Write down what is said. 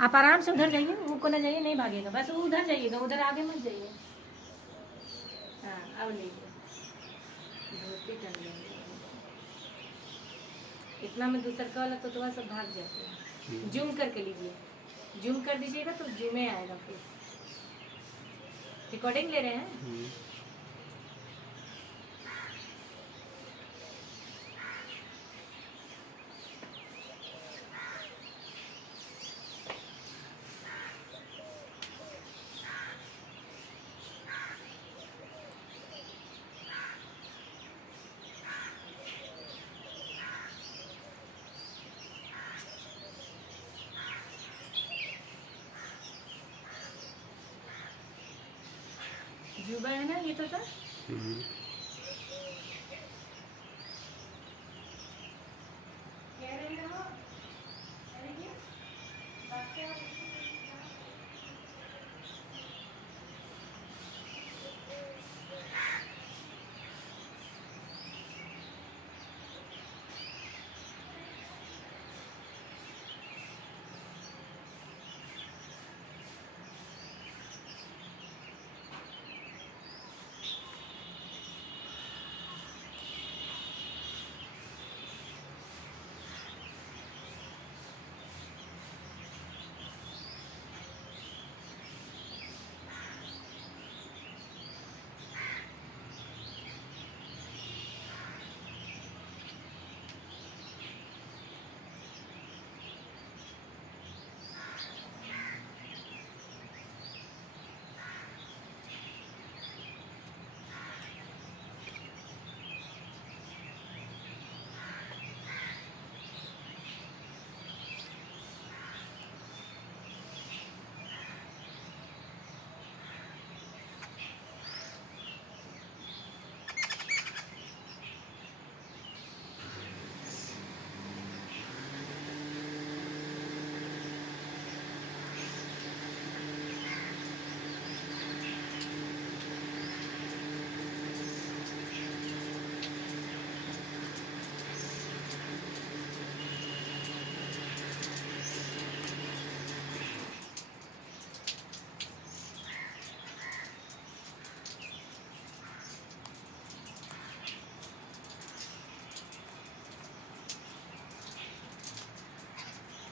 आप आराम से उधर जाइए, वो को ना जाइए, नहीं भागेगा, बस उधर जाइएगा, उधर आगे मत जाइए। हाँ अब लीजिए, धोती टंग जाएगी। इतना में दूसरा का वाला तो थोड़ा सब भाग जाते हैं। जूम करके लीजिए, जूम कर दीजिएगा तो जूमे आएगा। फिर रिकॉर्डिंग ले रहे हैं। जुबा है ना ये तो था।